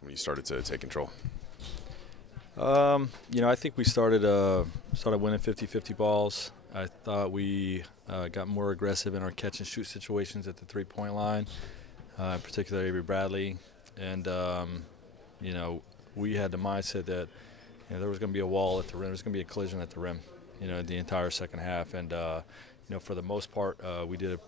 when you started to take control? I think we started winning 50-50 balls. I thought we got more aggressive in our catch and shoot situations at the three-point line, in particular Avery Bradley. And, we had the mindset that there was going to be a wall at the rim. There was going to be a collision at the rim, the entire second half. And, for the most part, we did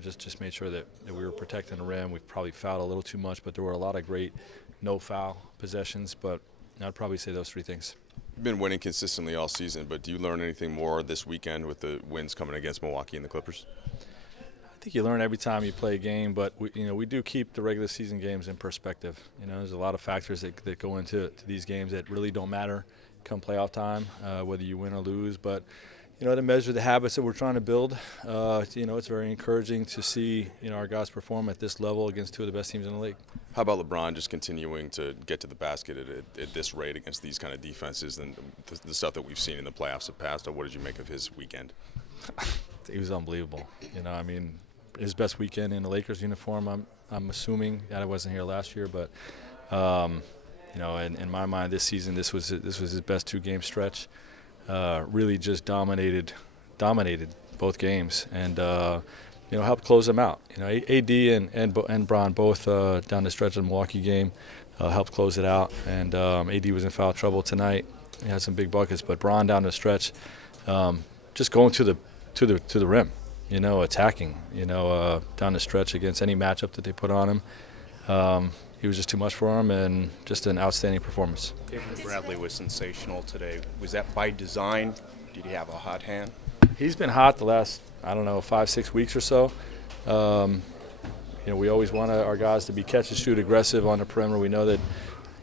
just made sure that we were protecting the rim. We probably fouled a little too much, but there were a lot of great no-foul possessions. But I'd probably say those three things. You've been winning consistently all season, but do you learn anything more this weekend with the wins coming against Milwaukee and the Clippers? I think you learn every time you play a game, but we do keep the regular season games in perspective. There's a lot of factors that go into these games that really don't matter come playoff time, whether you win or lose. But to measure the habits that we're trying to build, it's very encouraging to see our guys perform at this level against two of the best teams in the league. How about LeBron just continuing to get to the basket at this rate against these kind of defenses and the stuff that we've seen in the playoffs of past? What did you make of his weekend? He was unbelievable. His best weekend in the Lakers uniform. I'm assuming that I wasn't here last year, but in my mind, this season this was his best two-game stretch. Really just dominated both games and helped close them out. AD and Bron both down the stretch of the Milwaukee game helped close it out, and AD was in foul trouble tonight. He had some big buckets, but Bron down the stretch just going to the rim, attacking, down the stretch against any matchup that they put on him. He was just too much for him, and just an outstanding performance. Avery Bradley was sensational today. Was that by design? Did he have a hot hand? He's been hot the last, 5-6 weeks or so. We always want our guys to be catch and shoot aggressive on the perimeter. We know that,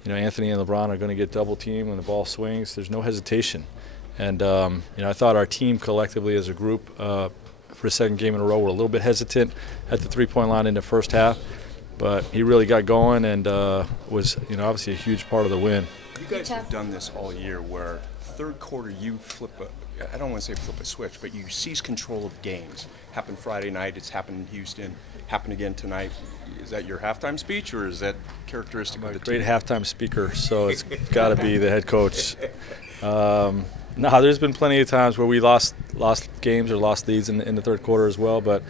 Anthony and LeBron are going to get double teamed when the ball swings. There's no hesitation. And, I thought our team collectively as a group for the second game in a row were a little bit hesitant at the three-point line in the first half. But he really got going and was, obviously a huge part of the win. You guys have done this all year where third quarter you I don't want to say flip a switch, but you seize control of games. Happened Friday night, it's happened in Houston, happened again tonight. Is that your halftime speech or is that characteristic of the team? Great halftime speaker, so it's got to be the head coach. No, there's been plenty of times where we lost games or lost leads in the third quarter as well, but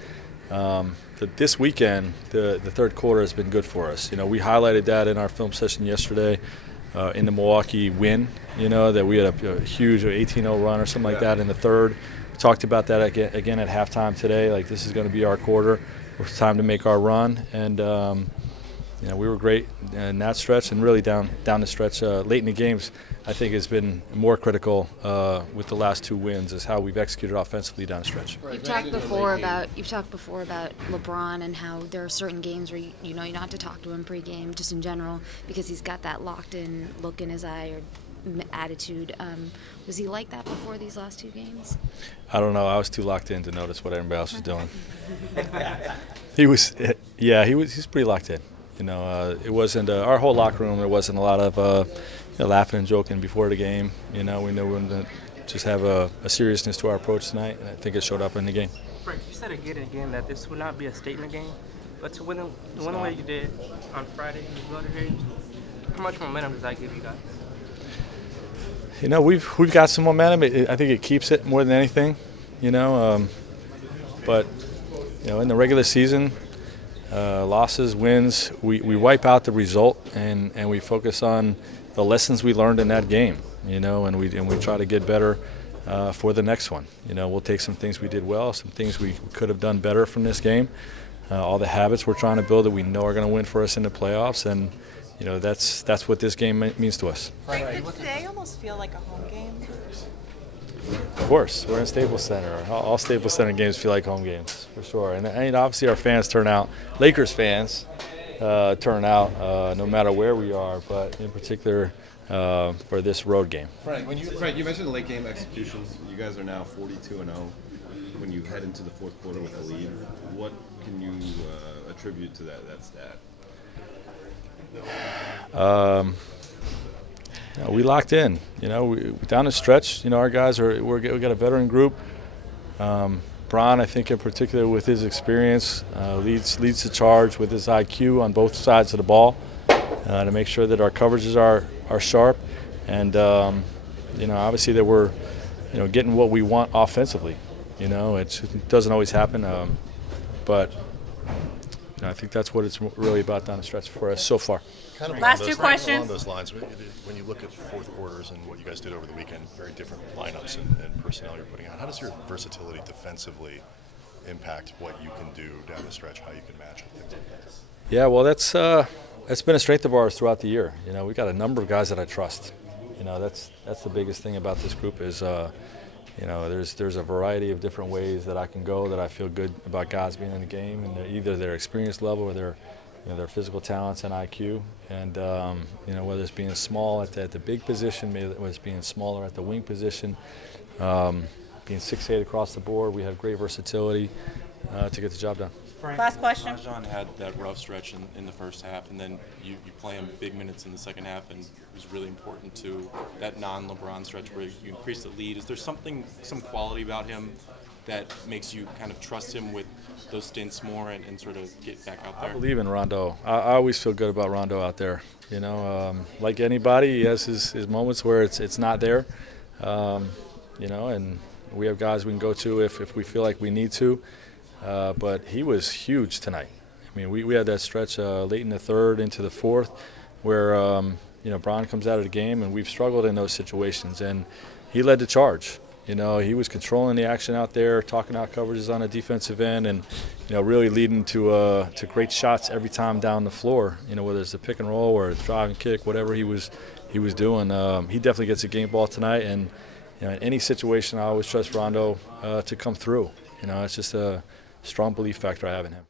this weekend, the third quarter has been good for us. We highlighted that in our film session yesterday in the Milwaukee win, that we had a huge 18-0 run or something like that in the third. We talked about that again at halftime today. Like, this is going to be our quarter. It's time to make our run. And, we were great in that stretch, and really down the stretch late in the games, I think has been more critical with the last two wins is how we've executed offensively down the stretch. You've talked before about LeBron and how there are certain games where you not have to talk to him pregame, just in general, because he's got that locked-in look in his eye or attitude. Was he like that before these last two games? I don't know. I was too locked in to notice what everybody else was doing. He was pretty locked in. It wasn't our whole locker room. There wasn't a lot of laughing and joking before the game. We knew we were going to just have a seriousness to our approach tonight, and I think it showed up in the game. Frank, you said again that this would not be a statement game, but to win the way you did on Friday in the Golden Age, how much momentum does that give you guys? We've got some momentum. I think it keeps it more than anything. But in the regular season, losses, wins, we wipe out the result and we focus on the lessons we learned in that game, and we try to get better for the next one. We'll take some things we did well, some things we could have done better from this game, all the habits we're trying to build that we know are going to win for us in the playoffs, and that's what this game means to us. Frank, did today almost feel like a home game? Of course, we're in Staples Center. All Staples Center games feel like home games, for sure. And obviously our fans turn out. Lakers fans turn out no matter where we are, but in particular for this road game. Frank, you mentioned the late game executions. You guys are now 42-0. When you head into the fourth quarter with a lead, what can you attribute to that stat? We locked in. Down the stretch, our guys we got a veteran group. Bron, I think in particular with his experience, leads the charge with his IQ on both sides of the ball. to make sure that our coverages are sharp, and obviously that we're getting what we want offensively. It doesn't always happen, but I think that's what it's really about down the stretch for us so far. Kind of Last along two those- questions. Along those lines, when you look at fourth quarters and what you guys did over the weekend, very different lineups and personnel you're putting out. How does your versatility defensively impact what you can do down the stretch, how you can match it, things like that? Yeah, well, that's been a strength of ours throughout the year. We got a number of guys that I trust. That's the biggest thing about this group is, there's a variety of different ways that I can go that I feel good about guys being in the game, and either their experience level or their physical talents and IQ, and whether it's being small at the big position, maybe whether it's being smaller at the wing position, being 6'8" across the board, we have great versatility to get the job done. Last question. Rajon had that rough stretch in the first half, and then you play him big minutes in the second half, and it was really important to that non-LeBron stretch where you increase the lead. Is there some quality about him that makes you kind of trust him with those stints more and sort of get back out there? I believe in Rondo. I always feel good about Rondo out there. Like anybody, he has his moments where it's not there. And we have guys we can go to if we feel like we need to. But he was huge tonight. I mean, we had that stretch late in the third into the fourth where, Bron comes out of the game, and we've struggled in those situations. And he led the charge. He was controlling the action out there, talking out coverages on the defensive end, and, really leading to great shots every time down the floor, whether it's a pick and roll or a drive and kick, whatever he was doing. He definitely gets a game ball tonight. And, in any situation, I always trust Rondo to come through. It's just a strong belief factor I have in him.